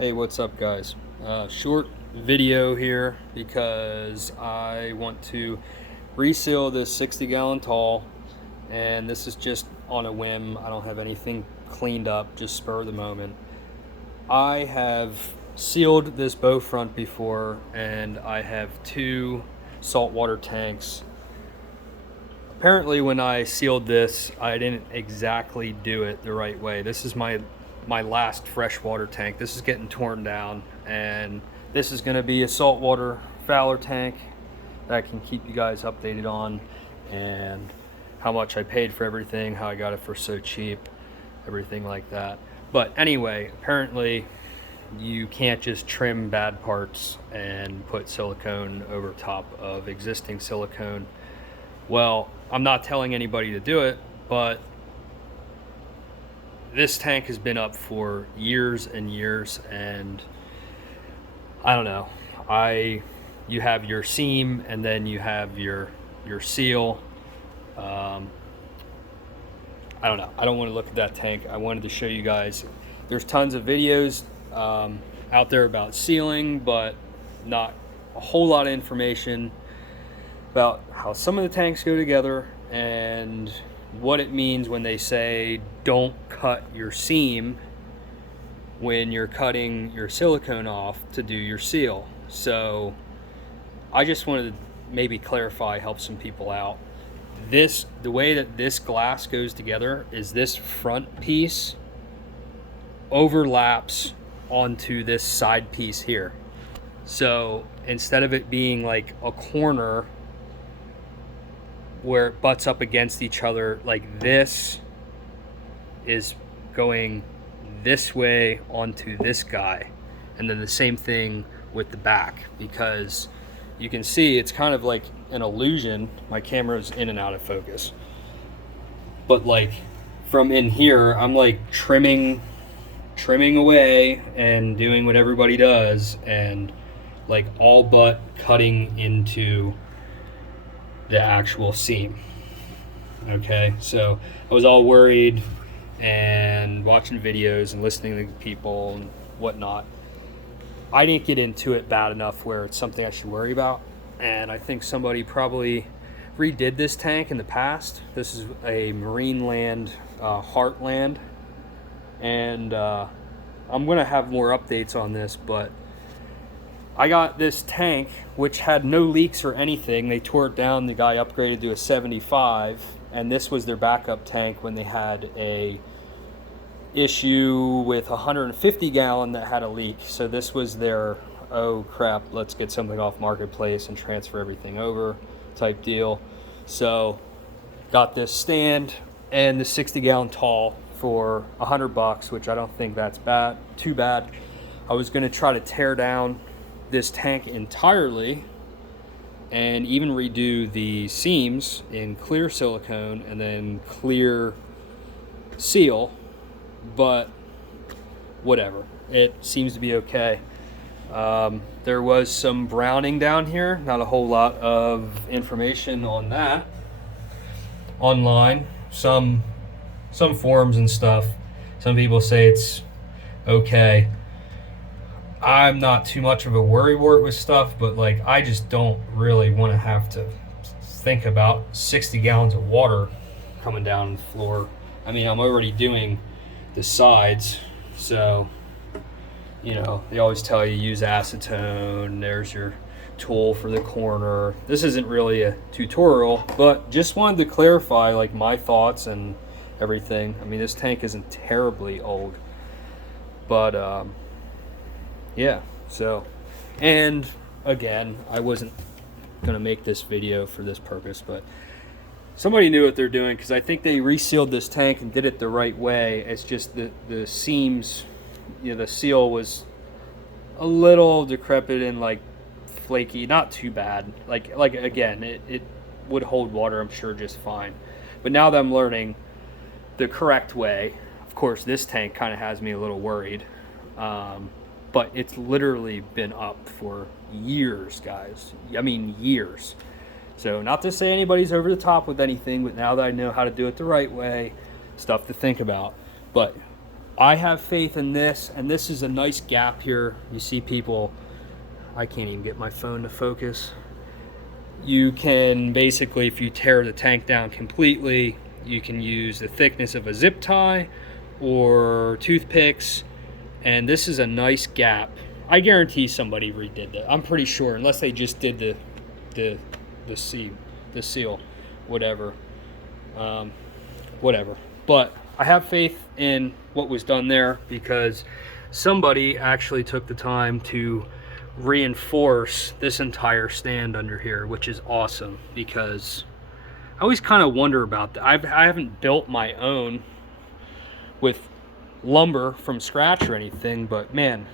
Hey, what's up guys? Short video here because I want to reseal this 60-gallon tall, and this is just on a whim. I don't have anything cleaned up, just spur of the moment. I have sealed this bow front before, and I have two saltwater tanks. Apparently when I sealed this, I didn't exactly do it the right way. This is my last freshwater tank. This is getting torn down, and this is going to be a saltwater FOWLR tank that I can keep you guys updated on, and how much I paid for everything, how I got it for so cheap, everything like that. But anyway, apparently you can't just trim bad parts and put silicone over top of existing silicone. Well, I'm not telling anybody to do it, but this tank has been up for years and years, and I don't know. You have your seam, and then you have your seal. I don't know. I don't want to look at that tank. I wanted to show you guys. There's tons of videos out there about sealing, but not a whole lot of information about how some of the tanks go together and what it means when they say don't cut your seam when you're cutting your silicone off to do your seal. So I just wanted to maybe clarify, help some people out. The way that this glass goes together is this front piece overlaps onto this side piece here. So instead of it being like a corner where it butts up against each other, like this is going this way onto this guy, and then the same thing with the back, because you can see it's kind of like an illusion. My camera's in and out of focus, but like from in here I'm like trimming away and doing what everybody does, and like all but cutting into the actual seam. Okay, so I was all worried and watching videos and listening to people and whatnot. I didn't get into it bad enough where it's something I should worry about, and I think somebody probably redid this tank in the past. This is a marine land, Heartland, and I'm gonna have more updates on this, but I got this tank which had no leaks or anything. They tore it down, the guy upgraded to a 75, and this was their backup tank when they had a issue with 150 gallon that had a leak. So this was their, oh crap, let's get something off marketplace and transfer everything over type deal. So got this stand and the 60-gallon tall for $100, which I don't think that's too bad. I was going to try to tear down this tank entirely and even redo the seams in clear silicone and then clear seal, but whatever, it seems to be okay. There was some browning down here, not a whole lot of information on that online. Some forums and stuff, some people say it's okay. I'm not too much of a worrywart with stuff, but like I just don't really want to have to think about 60 gallons of water coming down the floor. I mean, I'm already doing the sides, so you know, they always tell you use acetone. There's your tool for the corner. This isn't really a tutorial, but just wanted to clarify like my thoughts and everything. I mean, this tank isn't terribly old, but yeah, so, and again, I wasn't gonna make this video for this purpose, but somebody knew what they're doing, because I think they resealed this tank and did it the right way. It's just the seams, you know, the seal was a little decrepit and like flaky, not too bad. Like again, it would hold water, I'm sure, just fine. But now that I'm learning the correct way, of course, this tank kind of has me a little worried. But it's literally been up for years, guys. I mean, years. So not to say anybody's over the top with anything, but now that I know how to do it the right way, stuff to think about. But I have faith in this, and this is a nice gap here. You see people, I can't even get my phone to focus. You can basically, if you tear the tank down completely, you can use the thickness of a zip tie or toothpicks, and this is a nice gap. I guarantee somebody redid that. I'm pretty sure, unless they just did the seal, whatever. Whatever. But I have faith in what was done there, because somebody actually took the time to reinforce this entire stand under here, which is awesome, because I always kind of wonder about that. I haven't built my own with lumber from scratch or anything, but man,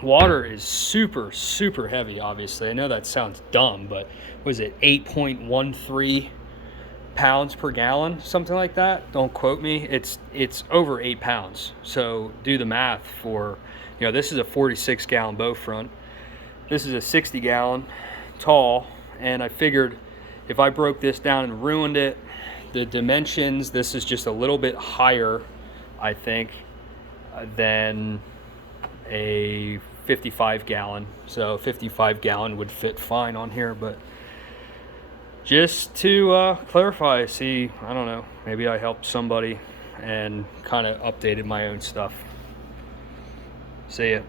water is super, super heavy, obviously. I know that sounds dumb, but was it 8.13 pounds per gallon, something like that? Don't quote me. It's over 8 pounds. So do the math for, you know, this is a 46 gallon bow front. This is a 60 gallon tall, and I figured if I broke this down and ruined it, the dimensions, this is just a little bit higher, I think, than a 55 gallon. So 55 gallon would fit fine on here, but just to clarify, see, I don't know, maybe I helped somebody and kind of updated my own stuff. See ya.